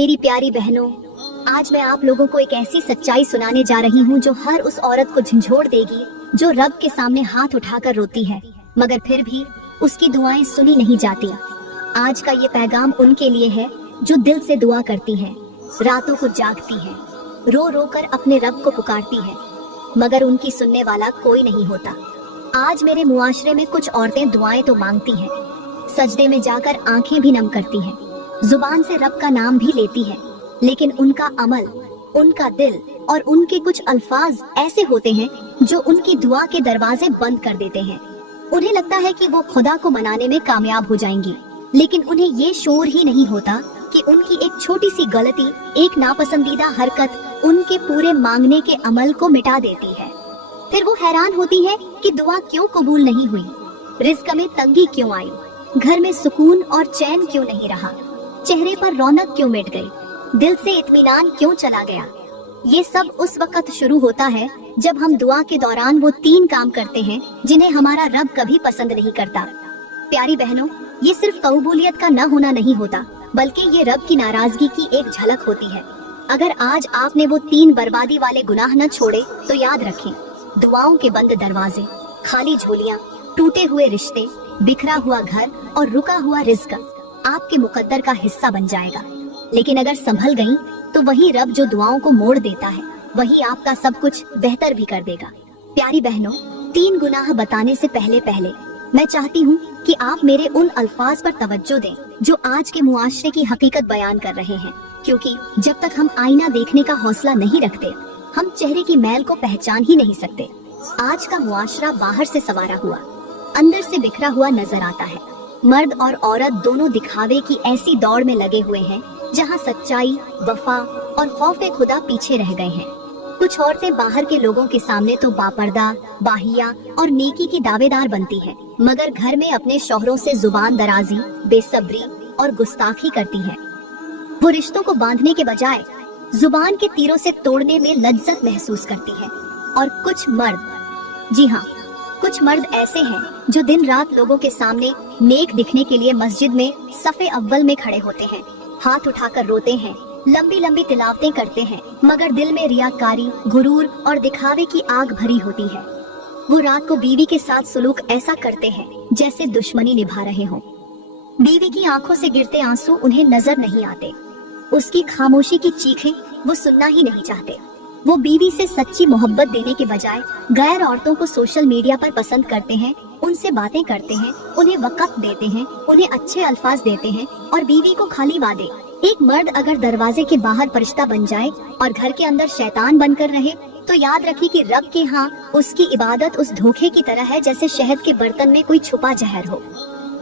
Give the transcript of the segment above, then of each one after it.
मेरी प्यारी बहनों, आज मैं आप लोगों को एक ऐसी सच्चाई सुनाने जा रही हूँ जो हर उस औरत को झंझोड़ देगी जो रब के सामने हाथ उठाकर रोती है मगर फिर भी उसकी दुआएं सुनी नहीं जाती। आज का ये पैगाम उनके लिए है जो दिल से दुआ करती हैं, रातों को जागती हैं, रो रो कर अपने रब को पुकारती हैं, मगर उनकी सुनने वाला कोई नहीं होता। आज मेरे मुआशरे में कुछ औरतें दुआएं तो मांगती हैं, सजदे में जाकर आंखें भी नम करती हैं, जुबान से रब का नाम भी लेती है, लेकिन उनका अमल, उनका दिल और उनके कुछ अल्फाज ऐसे होते हैं जो उनकी दुआ के दरवाजे बंद कर देते हैं। उन्हें लगता है कि वो खुदा को मनाने में कामयाब हो जाएंगी, लेकिन उन्हें ये शऊर ही नहीं होता कि उनकी एक छोटी सी गलती, एक नापसंदीदा हरकत उनके पूरे मांगने के अमल को मिटा देती है। फिर वो हैरान होती है कि दुआ क्यों कबूल नहीं हुई, रिज़्क में तंगी क्यों आई, घर में सुकून और चैन क्यों नहीं रहा, चेहरे पर रौनक क्यों मिट गई, दिल से इत्मीनान क्यों चला गया। ये सब उस वक्त शुरू होता है जब हम दुआ के दौरान वो 3 काम करते हैं जिन्हें हमारा रब कभी पसंद नहीं करता। प्यारी बहनों, ये सिर्फ कबूलियत का न होना नहीं होता, बल्कि ये रब की नाराजगी की एक झलक होती है। अगर आज आपने वो 3 बर्बादी वाले गुनाह न छोड़े तो याद रखें, दुआओं के बंद दरवाजे, खाली झोलियाँ, टूटे हुए रिश्ते, बिखरा हुआ घर और रुका हुआ रिज़्क आपके मुकद्दर का हिस्सा बन जाएगा। लेकिन अगर संभल गई तो वही रब जो दुआओं को मोड़ देता है, वही आपका सब कुछ बेहतर भी कर देगा। प्यारी बहनों, 3 गुनाह बताने से पहले मैं चाहती हूँ कि आप मेरे उन अल्फाज पर तवज्जो दें जो आज के मुआशरे की हकीकत बयान कर रहे हैं, क्योंकि जब तक हम आईना देखने का हौसला नहीं रखते, हम चेहरे की मैल को पहचान ही नहीं सकते। आज का मुआशरा बाहर से संवारा हुआ, अंदर से बिखरा हुआ नजर आता है। मर्द और औरत दोनों दिखावे की ऐसी दौड़ में लगे हुए हैं जहां सच्चाई, वफा और खौफ खुदा पीछे रह गए हैं। कुछ औरतें बाहर के लोगों के सामने तो बापर्दा, बाहिया और नेकी की दावेदार बनती हैं, मगर घर में अपने शौहरों से जुबान दराजी, बेसब्री और गुस्ताखी करती हैं। वो रिश्तों को बांधने के बजाय जुबान के तीरों से तोड़ने में लज्जत महसूस करती है। और कुछ मर्द, जी हाँ, कुछ मर्द ऐसे हैं जो दिन रात लोगों के सामने नेक दिखने के लिए मस्जिद में सफे अव्वल में खड़े होते हैं, हाथ उठाकर रोते हैं, लंबी लंबी तिलावतें करते हैं, मगर दिल में रियाकारी, गुरूर और दिखावे की आग भरी होती है। वो रात को बीवी के साथ सुलूक ऐसा करते हैं जैसे दुश्मनी निभा रहे हों। बीवी की आंखों से गिरते आंसू उन्हें नजर नहीं आते, उसकी खामोशी की चीखें वो सुनना ही नहीं चाहते। वो बीवी से सच्ची मोहब्बत देने के बजाय गैर औरतों को सोशल मीडिया पर पसंद करते हैं, उनसे बातें करते हैं, उन्हें वक़्त देते हैं, उन्हें अच्छे अल्फाज देते हैं और बीवी को खाली वादे। एक मर्द अगर दरवाजे के बाहर फरिश्ता बन जाए और घर के अंदर शैतान बनकर रहे तो याद रखिए कि रब के यहाँ उसकी इबादत उस धोखे की तरह है जैसे शहद के बर्तन में कोई छुपा जहर हो।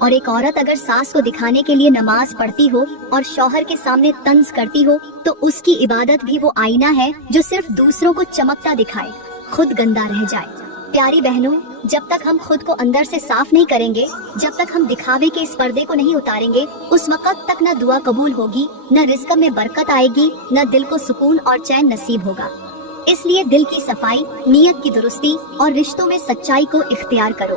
और एक औरत अगर सास को दिखाने के लिए नमाज पढ़ती हो और शौहर के सामने तंज करती हो तो उसकी इबादत भी वो आईना है जो सिर्फ दूसरों को चमकता दिखाए, खुद गंदा रह जाए। प्यारी बहनों, जब तक हम खुद को अंदर से साफ नहीं करेंगे, जब तक हम दिखावे के इस पर्दे को नहीं उतारेंगे, उस वक्त तक न दुआ कबूल होगी, न रिज़्क में बरकत आएगी, न दिल को सुकून और चैन नसीब होगा। इसलिए दिल की सफाई, नीयत की दुरुस्ती और रिश्तों में सच्चाई को इख्तियार करो,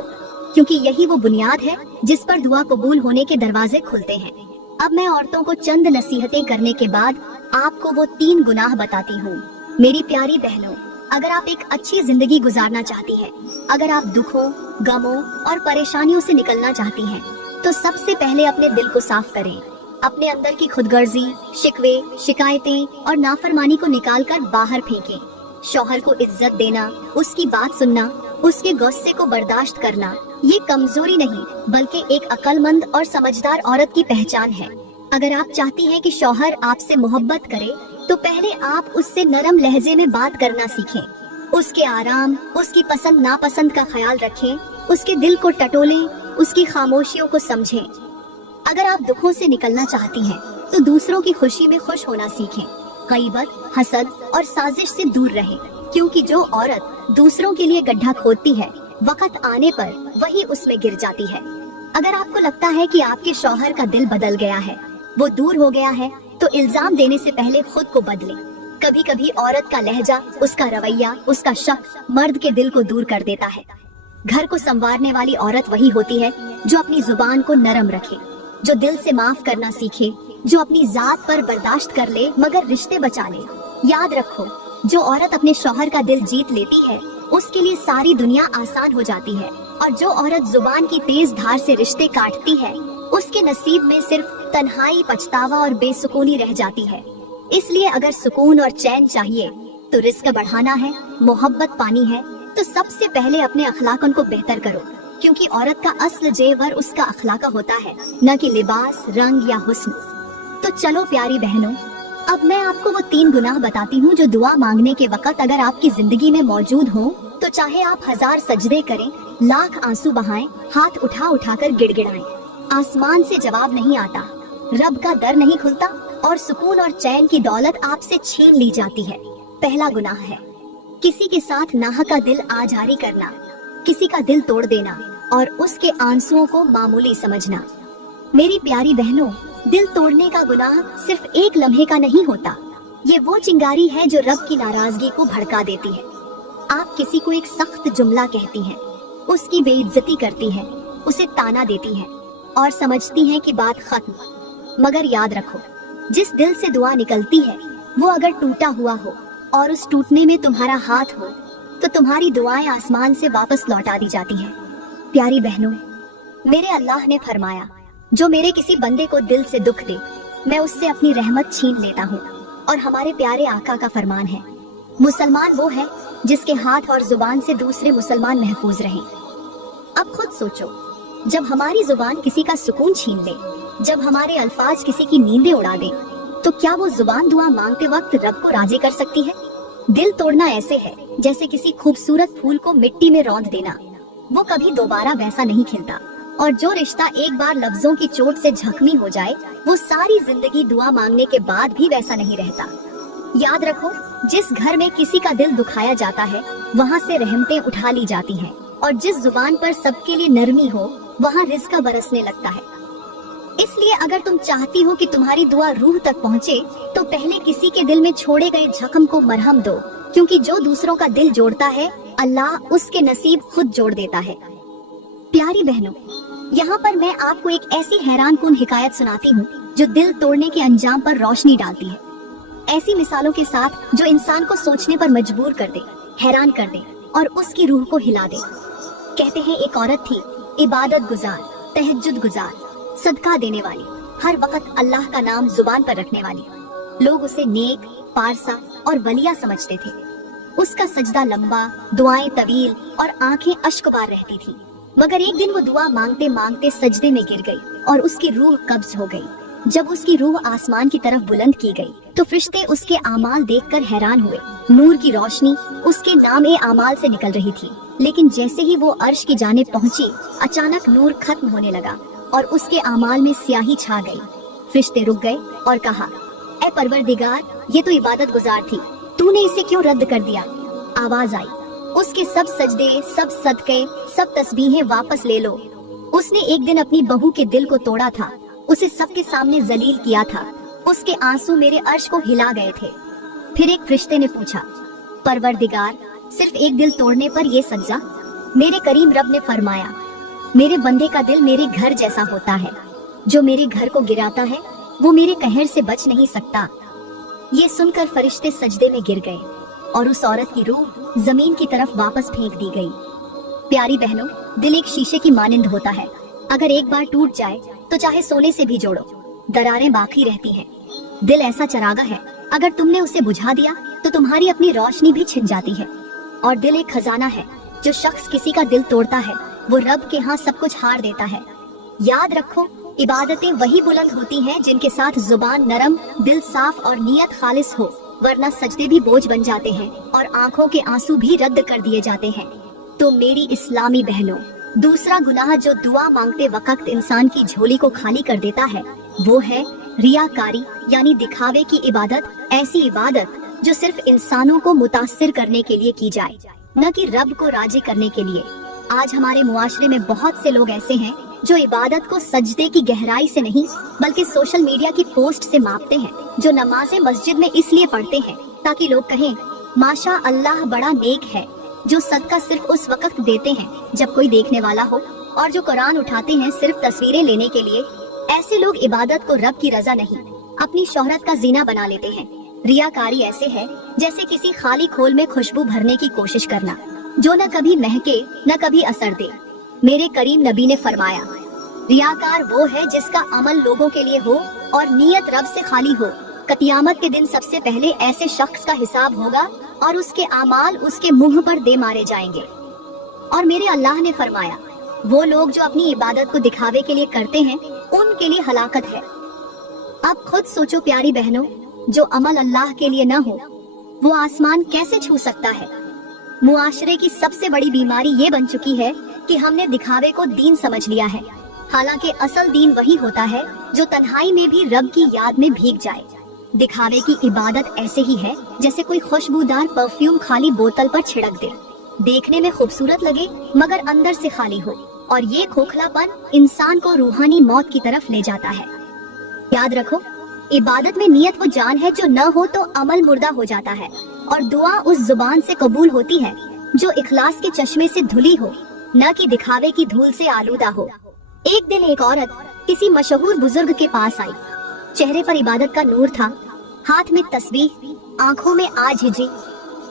क्योंकि यही वो बुनियाद है जिस पर दुआ कबूल होने के दरवाजे खुलते हैं। अब मैं औरतों को चंद नसीहतें करने के बाद आपको वो 3 गुनाह बताती हूँ। मेरी प्यारी बहनों, अगर आप एक अच्छी जिंदगी गुजारना चाहती हैं, अगर आप दुखों, गमों और परेशानियों से निकलना चाहती हैं, तो सबसे पहले अपने दिल को साफ करें। अपने अंदर की खुदगर्जी, शिकवे, शिकायतें और नाफरमानी को निकालकर बाहर फेंकें। शौहर को इज्जत देना, उसकी बात सुनना, उसके गुस्से को बर्दाश्त करना, ये कमजोरी नहीं बल्कि एक अक्लमंद और समझदार औरत की पहचान है। अगर आप चाहती हैं कि शौहर आपसे मोहब्बत करे तो पहले आप उससे नरम लहजे में बात करना सीखें। उसके आराम, उसकी पसंद नापसंद का ख्याल रखें, उसके दिल को टटोलें, उसकी खामोशियों को समझें। अगर आप दुखों से निकलना चाहती हैं तो दूसरों की खुशी में खुश होना सीखें। गीबत, हसद और साजिश से दूर रहें, क्योंकि जो औरत दूसरों के लिए गड्ढा खोदती है, वक्त आने पर वही उसमें गिर जाती है। अगर आपको लगता है कि आपके शौहर का दिल बदल गया है, वो दूर हो गया है, तो इल्जाम देने से पहले खुद को बदलें। कभी कभी औरत का लहजा, उसका रवैया, उसका शक मर्द के दिल को दूर कर देता है। घर को संवारने वाली औरत वही होती है जो अपनी जुबान को नरम रखे, जो दिल से माफ करना सीखे, जो अपनी जात पर बर्दाश्त कर ले मगर रिश्ते बचा ले। याद रखो, जो औरत अपने शौहर का दिल जीत लेती है उसके लिए सारी दुनिया आसान हो जाती है, और जो औरत जुबान की तेज धार से रिश्ते काटती है उसके नसीब में सिर्फ तन्हाई, पछतावा और बेसुकूनी रह जाती है। इसलिए अगर सुकून और चैन चाहिए तो रिस्क बढ़ाना है, मोहब्बत पानी है, तो सबसे पहले अपने अखलाकों को बेहतर करो, क्योंकि औरत का असल जेवर उसका अखलाक होता है, न कि लिबास, रंग या हुस्न। तो चलो प्यारी बहनों, अब मैं आपको वो 3 गुनाह बताती हूँ जो दुआ मांगने के वक्त अगर आपकी जिंदगी में मौजूद हो तो चाहे आप 1000 सजदे करें, लाख आंसू बहाएं, हाथ उठा उठा कर गिड़गिड़ाएं, आसमान से जवाब नहीं आता, रब का दर नहीं खुलता और सुकून और चैन की दौलत आपसे छीन ली जाती है। पहला गुनाह है किसी के साथ नाहक का दिल आजारी करना, किसी का दिल तोड़ देना और उसके आंसुओं को मामूली समझना। मेरी प्यारी बहनों, दिल तोड़ने का गुनाह सिर्फ एक लम्हे का नहीं होता, ये वो चिंगारी है जो रब की नाराजगी को भड़का देती है। आप किसी को एक सख्त जुमला कहती हैं, उसकी बेइज्जती करती हैं, उसे ताना देती हैं और समझती हैं कि बात खत्म, मगर याद रखो, जिस दिल से दुआ निकलती है वो अगर टूटा हुआ हो और उस टूटने में तुम्हारा हाथ हो तो तुम्हारी दुआएं आसमान से वापस लौटा दी जाती हैं। प्यारी बहनों, मेरे अल्लाह ने फरमाया, जो मेरे किसी बंदे को दिल से दुख दे मैं उससे अपनी रहमत छीन लेता हूँ। और हमारे प्यारे आका का फरमान है, मुसलमान वो है जिसके हाथ और जुबान से दूसरे मुसलमान महफूज रहें। अब खुद सोचो, जब हमारी जुबान किसी का सुकून छीन ले, जब हमारे अल्फाज किसी की नींदें उड़ा दें, तो क्या वो जुबान दुआ मांगते वक्त रब को राजी कर सकती है? दिल तोड़ना ऐसे है जैसे किसी खूबसूरत फूल को मिट्टी में रौंद देना, वो कभी दोबारा वैसा नहीं खिलता। और जो रिश्ता एक बार लफ्जों की चोट से जख्मी हो जाए वो सारी जिंदगी दुआ मांगने के बाद भी वैसा नहीं रहता। याद रखो, जिस घर में किसी का दिल दुखाया जाता है वहाँ से रहमतें उठा ली जाती हैं, और जिस जुबान पर सबके लिए नरमी हो वहाँ रिज़्क़ बरसने लगता है। इसलिए अगर तुम चाहती हो कि तुम्हारी दुआ रूह तक पहुँचे तो पहले किसी के दिल में छोड़े गए जख्म को मरहम दो, क्योंकि जो दूसरों का दिल जोड़ता है अल्लाह उसके नसीब खुद जोड़ देता है। प्यारी बहनों, यहाँ पर मैं आपको एक ऐसी हैरान कुन हिकायत सुनाती हूँ जो दिल तोड़ने के अंजाम पर रोशनी डालती है, ऐसी मिसालों के साथ जो इंसान को सोचने पर मजबूर कर दे, हैरान कर दे और उसकी रूह को हिला दे। कहते हैं एक औरत थी, इबादत गुजार, तहज्जुद गुजार, सदका देने वाली, हर वक्त अल्लाह का नाम जुबान पर रखने वाली। लोग उसे नेक, पारसा और वलिया समझते थे। उसका सजदा लंबा, दुआएं तवील और आंखें अश्कबार रहती थी। मगर एक दिन वो दुआ मांगते मांगते सजदे में गिर गई और उसकी रूह कब्ज हो गई। जब उसकी रूह आसमान की तरफ बुलंद की गई तो फरिश्ते उसके आमाल देखकर हैरान हुए। नूर की रोशनी उसके नामे आमाल से निकल रही थी, लेकिन जैसे ही वो अर्श की जानिब पहुंची अचानक नूर खत्म होने लगा और उसके आमाल में स्याही छा गई। फरिश्ते रुक गए और कहा, ऐ परवरदिगार, ये तो इबादत गुजार थी, तूने इसे क्यों रद्द कर दिया? आवाज आई, उसके सब सजदे, सब सदके, सब तस्बीहें वापस ले लो। उसने एक दिन अपनी बहू के दिल को तोड़ा था, उसे सबके सामने जलील किया था, उसके आंसू मेरे अर्श को हिला गए थे। फिर एक फरिश्ते ने पूछा, परवरदिगार, सिर्फ एक दिल तोड़ने पर ये सजा? मेरे करीम रब ने फरमाया, मेरे बंदे का दिल मेरे घर जैसा होता है, जो मेरे घर को गिराता है वो मेरे कहर से बच नहीं सकता। ये सुनकर फरिश्ते सजदे में गिर गए और उस औरत की रूह जमीन की तरफ वापस फेंक दी गई। प्यारी बहनों, दिल एक शीशे की मानिंद होता है, अगर एक बार टूट जाए तो चाहे सोने से भी जोड़ो, दरारें बाकी रहती हैं। दिल ऐसा चरागा है, अगर तुमने उसे बुझा दिया तो तुम्हारी अपनी रोशनी भी छिन जाती है। और दिल एक खजाना है, जो शख्स किसी का दिल तोड़ता है वो रब के यहाँ सब कुछ हार देता है। याद रखो, इबादतें वही बुलंद होती हैं जिनके साथ जुबान नरम, दिल साफ और नीयत खालिस हो, वरना सजदे भी बोझ बन जाते हैं और आंखों के आंसू भी रद्द कर दिए जाते हैं। तो मेरी इस्लामी बहनों, दूसरा गुनाह जो दुआ मांगते वक्त इंसान की झोली को खाली कर देता है वो है रियाकारी, यानी दिखावे की इबादत। ऐसी इबादत जो सिर्फ इंसानों को मुतासिर करने के लिए की जाए, न कि रब को राजी करने के लिए। आज हमारे मुआशरे में बहुत से लोग ऐसे हैं जो इबादत को सजदे की गहराई से नहीं बल्कि सोशल मीडिया की पोस्ट से मापते हैं, जो नमाज़ें मस्जिद में इसलिए पढ़ते हैं ताकि लोग कहें, माशा अल्लाह बड़ा नेक है, जो सदका सिर्फ उस वक्त देते हैं जब कोई देखने वाला हो, और जो कुरान उठाते हैं सिर्फ तस्वीरें लेने के लिए। ऐसे लोग इबादत को रब की रजा नहीं अपनी शोहरत का जीना बना लेते हैं। रियाकारी ऐसे है जैसे किसी खाली खोल में खुशबू भरने की कोशिश करना, जो न कभी महके न कभी असर दे। मेरे करीम नबी ने फरमाया, रियाकार वो है जिसका अमल लोगों के लिए हो और नीयत रब से खाली हो। क़यामत के दिन सबसे पहले ऐसे शख्स का हिसाब होगा और उसके आमाल उसके मुंह पर दे मारे जाएंगे। और मेरे अल्लाह ने फरमाया, वो लोग जो अपनी इबादत को दिखावे के लिए करते हैं उनके लिए हलाकत है। अब खुद सोचो प्यारी बहनों, जो अमल अल्लाह के लिए न हो वो आसमान कैसे छू सकता है। मुआशरे की सबसे बड़ी बीमारी ये बन चुकी है कि हमने दिखावे को दीन समझ लिया है, हालांकि असल दीन वही होता है जो तन्हाई में भी रब की याद में भीग जाए। दिखावे की इबादत ऐसे ही है जैसे कोई खुशबूदार परफ्यूम खाली बोतल पर छिड़क दे, देखने में खूबसूरत लगे मगर अंदर से खाली हो, और ये खोखलापन इंसान को रूहानी मौत की तरफ ले जाता है। याद रखो, इबादत में नियत वो जान है जो न हो तो अमल मुर्दा हो जाता है, और दुआ उस जुबान से कबूल होती है जो इखलास के चश्मे से धुली हो, न कि दिखावे की धूल से आलूदा हो। एक दिन एक औरत किसी मशहूर बुजुर्ग के पास आई। चेहरे पर इबादत का नूर था, हाथ में तस्बीह, आंखों में आज हिजी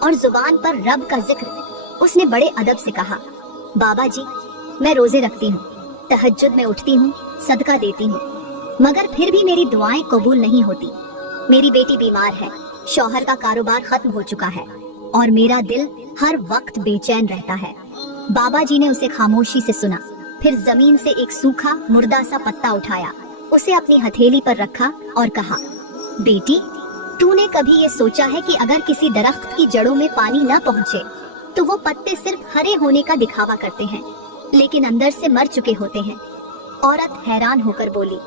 और जुबान पर रब का जिक्र। उसने बड़े अदब से कहा, बाबा जी, मैं रोजे रखती हूँ, तहज्जुद में उठती हूँ, सदका देती हूँ, मगर फिर भी मेरी दुआएं कबूल नहीं होती। मेरी बेटी बीमार है, शौहर का कारोबार खत्म हो चुका है और मेरा दिल हर वक्त बेचैन रहता है। बाबा जी ने उसे खामोशी से सुना, फिर जमीन से एक सूखा मुर्दा सा पत्ता उठाया, उसे अपनी हथेली पर रखा और कहा, बेटी, तूने कभी ये सोचा है कि अगर किसी दरख्त की जड़ों में पानी न पहुँचे तो वो पत्ते सिर्फ हरे होने का दिखावा करते हैं, लेकिन अंदर से मर चुके होते हैं। औरत हैरान होकर बोली,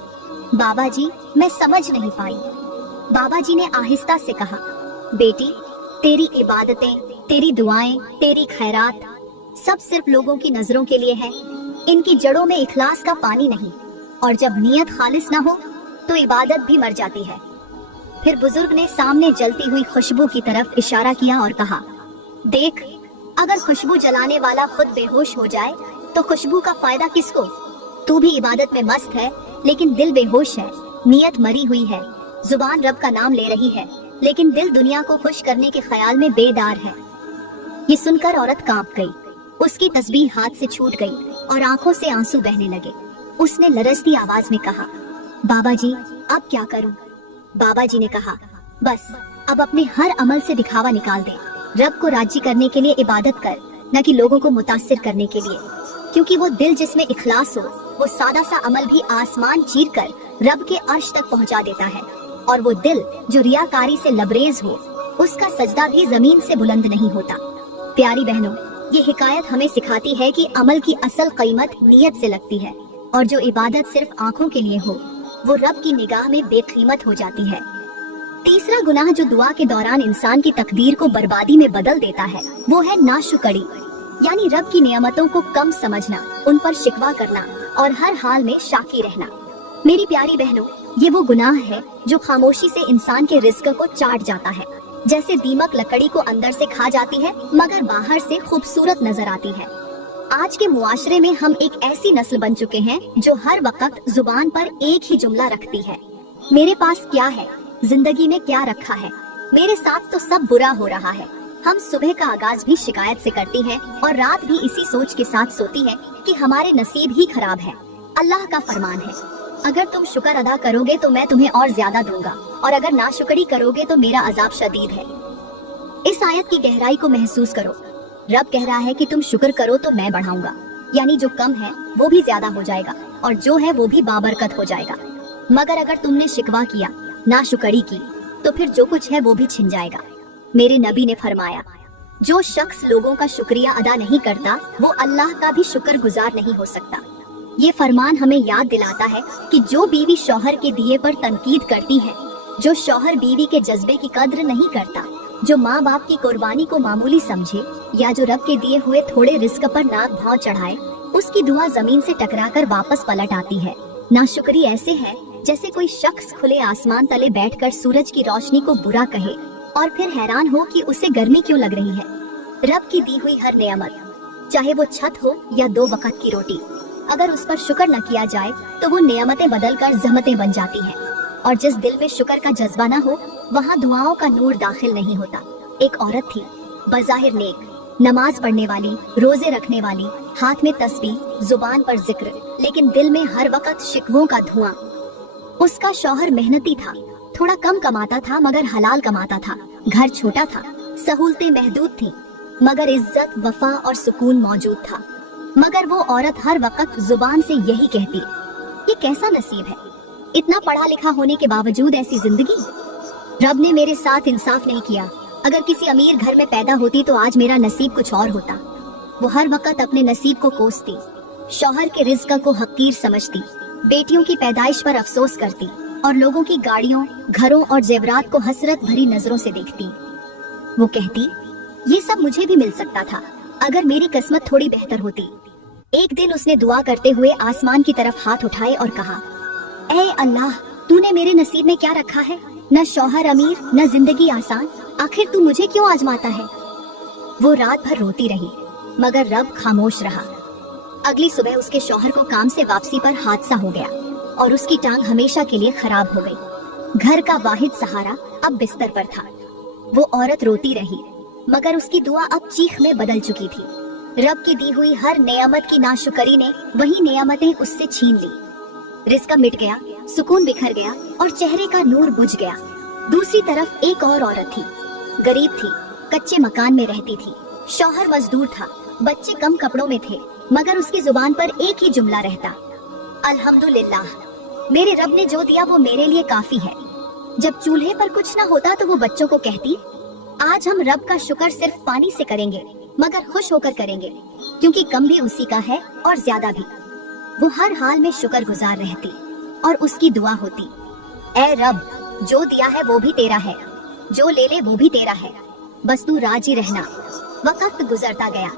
बाबा जी, मैं समझ नहीं पाई। बाबा जी ने आहिस्ता से कहा, बेटी, तेरी इबादतें, तेरी दुआएं, तेरी खैरात सब सिर्फ लोगों की नजरों के लिए है। इनकी जड़ों में इखलास का पानी नहीं, और जब नियत खालिस ना हो तो इबादत भी मर जाती है। फिर बुजुर्ग ने सामने जलती हुई खुशबू की तरफ इशारा किया और कहा, देख, अगर खुशबू जलाने वाला खुद बेहोश हो जाए तो खुशबू का फायदा किसको। तू भी इबादत में मस्त है लेकिन दिल बेहोश है, नियत मरी हुई है, जुबान रब का नाम ले रही है लेकिन दिल दुनिया को खुश करने के ख्याल में बेदार है। ये सुनकर औरत कांप गई, उसकी तस्बीह हाथ से छूट गई और आंखों से आंसू बहने लगे। उसने लरजती आवाज में कहा, बाबा जी, अब क्या करूं। बाबा जी ने कहा, बस अब अपने हर अमल से दिखावा निकाल दे, रब को राजी करने के लिए इबादत कर, न कि लोगों को मुतासिर करने के लिए, क्योंकि वो दिल जिसमें इखलास हो वो सादा सा अमल भी आसमान चीर कर रब के अर्श तक पहुंचा देता है, और वो दिल जो रियाकारी से लबरेज हो उसका सजदा भी जमीन से बुलंद नहीं होता। प्यारी बहनों, ये हिकायत हमें सिखाती है कि अमल की असल कीमत नियत से लगती है, और जो इबादत सिर्फ आंखों के लिए हो वो रब की निगाह में बेकीमत हो जाती है। तीसरा गुनाह जो दुआ के दौरान इंसान की तकदीर को बर्बादी में बदल देता है वो है नाशुक्री, यानी रब की नियामतों को कम समझना, उन पर शिकवा करना और हर हाल में शाकी रहना। मेरी प्यारी बहनों, ये वो गुनाह है जो खामोशी से इंसान के रिस्क को चाट जाता है, जैसे दीमक लकड़ी को अंदर से खा जाती है मगर बाहर से खूबसूरत नजर आती है। आज के मुआशरे में हम एक ऐसी नस्ल बन चुके हैं जो हर वक्त जुबान पर एक ही जुमला रखती है, मेरे पास क्या है, जिंदगी में क्या रखा है, मेरे साथ तो सब बुरा हो रहा है। हम सुबह का आगाज भी शिकायत से करती हैं और रात भी इसी सोच के साथ सोती हैं कि हमारे नसीब ही खराब है। अल्लाह का फरमान है, अगर तुम शुक्र अदा करोगे तो मैं तुम्हें और ज्यादा दूंगा, और अगर नाशुक्री करोगे तो मेरा अजाब शदीद है। इस आयत की गहराई को महसूस करो। रब कह रहा है कि तुम शुक्र करो तो मैं बढ़ाऊंगा, यानी जो कम है वो भी ज्यादा हो जाएगा और जो है वो भी बाबरकत हो जाएगा। मगर अगर तुमने शिकवा किया, नाशुक्री की, तो फिर जो कुछ है वो भी छिन जाएगा। मेरे नबी ने फरमाया, जो शख्स लोगों का शुक्रिया अदा नहीं करता वो अल्लाह का भी शुक्र गुजार नहीं हो सकता। ये फरमान हमें याद दिलाता है कि जो बीवी शौहर के दिए पर तनकीद करती है, जो शौहर बीवी के जज्बे की कद्र नहीं करता, जो माँ बाप की कुर्बानी को मामूली समझे या जो रब के दिए हुए थोड़े रिस्क पर नाक भाव चढ़ाए, उसकी दुआ जमीन से टकराकर वापस पलट आती है। नाशुक्री ऐसे है जैसे कोई शख्स खुले आसमान तले बैठकर सूरज की रोशनी को बुरा कहे और फिर हैरान हो कि उसे गर्मी क्यों लग रही है। रब की दी हुई हर नेमत, चाहे वो छत हो या 2 वक्त की रोटी, अगर उस पर शुक्र न किया जाए तो वो नेमतें बदलकर जहमतें बन जाती हैं। और जिस दिल में शुक्र का जज्बा ना हो वहाँ दुआओं का नूर दाखिल नहीं होता। एक औरत थी, बज़ाहिर नेक, नमाज पढ़ने वाली, रोजे रखने वाली, हाथ में तस्बीह, जुबान पर जिक्र, लेकिन दिल में हर वक्त शिकवों का धुआं। उसका शौहर मेहनती था, थोड़ा कम कमाता था मगर हलाल कमाता था। घर छोटा था, सहूलतें महदूद थी, मगर इज्जत, वफा और सुकून मौजूद था। मगर वो औरत हर वक्त जुबान से यही कहती, ये कैसा नसीब है, इतना पढ़ा लिखा होने के बावजूद ऐसी जिंदगी। रब ने मेरे साथ इंसाफ नहीं किया। अगर किसी अमीर घर में पैदा होती तो आज मेरा नसीब कुछ और होता। वो हर वक्त अपने नसीब को कोसती, शौहर के रिज़्क को हकीर समझती, बेटियों की पैदाइश पर अफसोस करती और लोगों की गाड़ियों, घरों और जेवरात को हसरत भरी नजरों से देखती। वो कहती, ये सब मुझे भी मिल सकता था अगर मेरी किस्मत थोड़ी बेहतर होती। एक दिन उसने दुआ करते हुए आसमान की तरफ हाथ उठाए और कहा, ऐ अल्लाह, तूने मेरे नसीब में क्या रखा है? न शौहर अमीर, न जिंदगी आसान, आखिर तू मुझे क्यों आजमाता है? वो रात भर रोती रही मगर रब खामोश रहा। अगली सुबह उसके शौहर को काम से वापसी पर हादसा हो गया और उसकी टांग हमेशा के लिए खराब हो गई। घर का वाहिद सहारा अब बिस्तर पर था। वो औरत रोती रही मगर उसकी दुआ अब चीख में बदल चुकी थी। रब की दी हुई हर नेमत की नाशुक्री ने वही नेमतें उससे छीन ली। रिज़्क मिट गया, सुकून बिखर गया और चेहरे का नूर बुझ गया। दूसरी तरफ एक और औरत थी, गरीब थी, कच्चे मकान में रहती थी। शौहर मजदूर था, बच्चे कम कपड़ों में थे, मगर उसकी जुबान पर एक ही जुमला रहता, अल्हम्दुलिल्लाह, मेरे रब ने जो दिया वो मेरे लिए काफी है। जब चूल्हे पर कुछ न होता तो वो बच्चों को कहती, आज हम रब का शुक्र सिर्फ पानी से करेंगे मगर खुश होकर करेंगे, क्योंकि कम भी उसी का है और ज्यादा भी। वो हर हाल में शुक्रगुजार रहती और उसकी दुआ होती, ऐ रब, जो दिया है वो भी तेरा है, जो ले ले वो भी तेरा है, बस तू राजी रहना। वक्त गुजरता गया।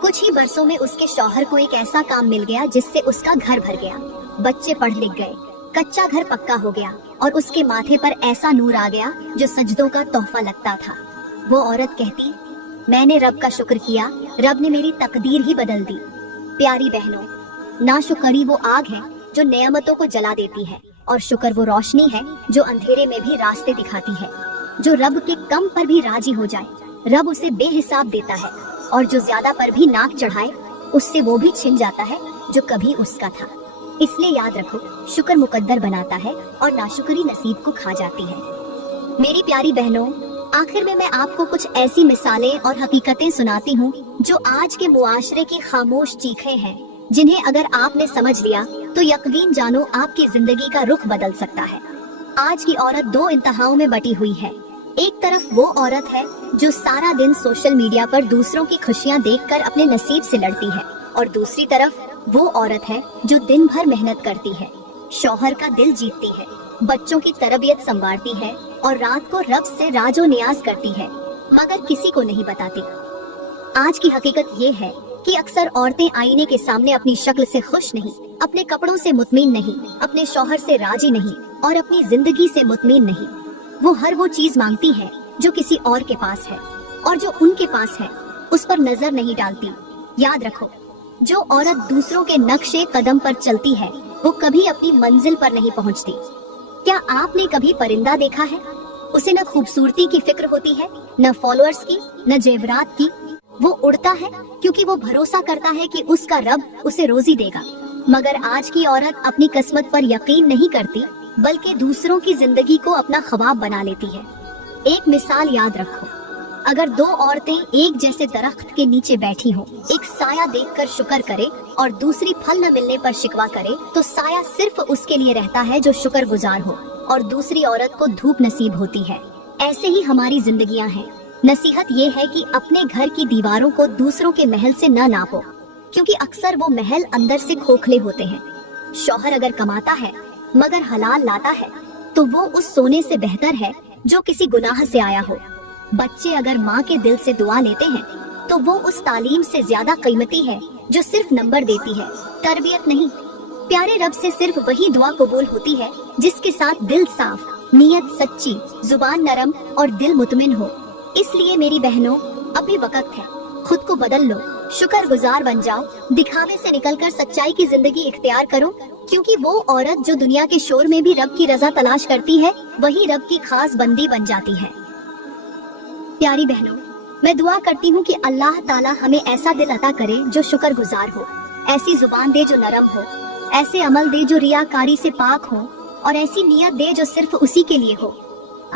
कुछ ही बरसों में उसके शौहर को एक ऐसा काम मिल गया जिससे उसका घर भर गया। बच्चे पढ़ लिख गए, कच्चा घर पक्का हो गया और उसके माथे पर ऐसा नूर आ गया जो सजदों का तोहफा लगता था। वो औरत कहती, मैंने रब का शुक्र किया, रब ने मेरी तकदीर ही बदल दी। प्यारी बहनों, नाशुक्री वो आग है जो नेमतों को जला देती है और शुक्र वो रोशनी है जो अंधेरे में भी रास्ते दिखाती है। जो रब के कम पर भी राजी हो जाए, रब उसे बेहिसाब देता है, और जो ज्यादा पर भी नाक चढ़ाए, उससे वो भी छिन जाता है जो कभी उसका था। इसलिए याद रखो, शुक्र मुकद्दर बनाता है और नाशुक्री नसीब को खा जाती है। मेरी प्यारी बहनों, आखिर में मैं आपको कुछ ऐसी मिसालें और हकीकतें सुनाती हूँ जो आज के मुआशरे की खामोश चीखें हैं, जिन्हें अगर आपने समझ लिया तो यकीन जानो आपकी जिंदगी का रुख बदल सकता है। आज की औरत दो इंतहाओं में बटी हुई है। एक तरफ वो औरत है जो सारा दिन सोशल मीडिया पर दूसरों की खुशियां देखकर अपने नसीब से लड़ती है, और दूसरी तरफ वो औरत है जो दिन भर मेहनत करती है, शौहर का दिल जीतती है, बच्चों की तरबियत संभालती है और रात को रब से राजो नियाज करती है, मगर किसी को नहीं बताती। आज की हकीकत ये है कि अक्सर औरतें आईने के सामने अपनी शक्ल से खुश नहीं, अपने कपड़ों से मुतमिन नहीं, अपने शौहर से राजी नहीं और अपनी जिंदगी से मुतमिन नहीं। वो हर वो चीज मांगती है जो किसी और के पास है, और जो उनके पास है उस पर नजर नहीं डालती। याद रखो, जो औरत दूसरों के नक्शे कदम पर चलती है वो कभी अपनी मंजिल पर नहीं पहुंचती। क्या आपने कभी परिंदा देखा है? उसे न खूबसूरती की फिक्र होती है, न फॉलोअर्स की, न जेवरात की। वो उड़ता है क्योंकि वो भरोसा करता है कि उसका रब उसे रोजी देगा। मगर आज की औरत अपनी किस्मत पर यकीन नहीं करती, बल्कि दूसरों की जिंदगी को अपना ख्वाब बना लेती है। एक मिसाल याद रखो, अगर दो औरतें एक जैसे दरख्त के नीचे बैठी हो, एक साया देखकर शुक्र करे और दूसरी फल न मिलने पर शिकवा करे, तो साया सिर्फ उसके लिए रहता है जो शुक्रगुजार हो, और दूसरी औरत को धूप नसीब होती है। ऐसे ही हमारी जिंदगियां हैं। नसीहत ये है कि अपने घर की दीवारों को दूसरों के महल से न नापो, क्योंकि अक्सर वो महल अंदर से खोखले होते हैं। शौहर अगर कमाता है मगर हलाल लाता है तो वो उस सोने से बेहतर है जो किसी गुनाह से आया हो। बच्चे अगर माँ के दिल से दुआ लेते हैं तो वो उस तालीम से ज्यादा कीमती है जो सिर्फ नंबर देती है, तरबियत नहीं। प्यारे रब से सिर्फ वही दुआ कबूल होती है जिसके साथ दिल साफ, नीयत सच्ची, जुबान नरम और दिल मुतमिन हो। इसलिए मेरी बहनों, अभी वक्त है, खुद को बदल लो, शुक्रगुजार बन जाओ, दिखावे से निकलकर सच्चाई की जिंदगी इख्तियार करो, क्योंकि वो औरत जो दुनिया के शोर में भी रब की रजा तलाश करती है, वही रब की खास बंदी बन जाती है। प्यारी बहनों, मैं दुआ करती हूँ कि अल्लाह ताला हमें ऐसा दिल अता करे जो शुक्रगुजार हो, ऐसी जुबान दे जो नरम हो, ऐसे अमल दे जो रियाकारी से पाक हो, और ऐसी नियत दे जो सिर्फ उसी के लिए हो।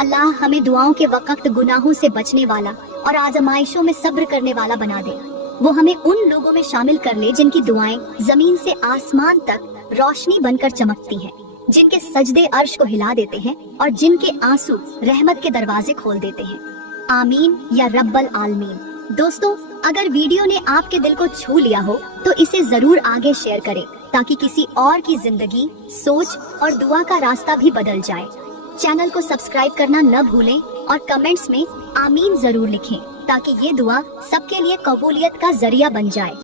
अल्लाह हमें दुआओं के वक्त गुनाहों से बचने वाला और आजमाइशों में सब्र करने वाला बना दे। वो हमें उन लोगों में शामिल कर ले जिनकी दुआएं जमीन से आसमान तक रोशनी बनकर चमकती हैं, जिनके सजदे अर्श को हिला देते हैं और जिनके आंसू रहमत के दरवाजे खोल देते हैं। आमीन या रब्बल आलमीन। दोस्तों, अगर वीडियो ने आपके दिल को छू लिया हो तो इसे जरूर आगे शेयर करें, ताकि किसी और की जिंदगी, सोच और दुआ का रास्ता भी बदल जाए। चैनल को सब्सक्राइब करना न भूलें और कमेंट्स में आमीन जरूर लिखें, ताकि ये दुआ सबके लिए कबूलियत का जरिया बन जाए।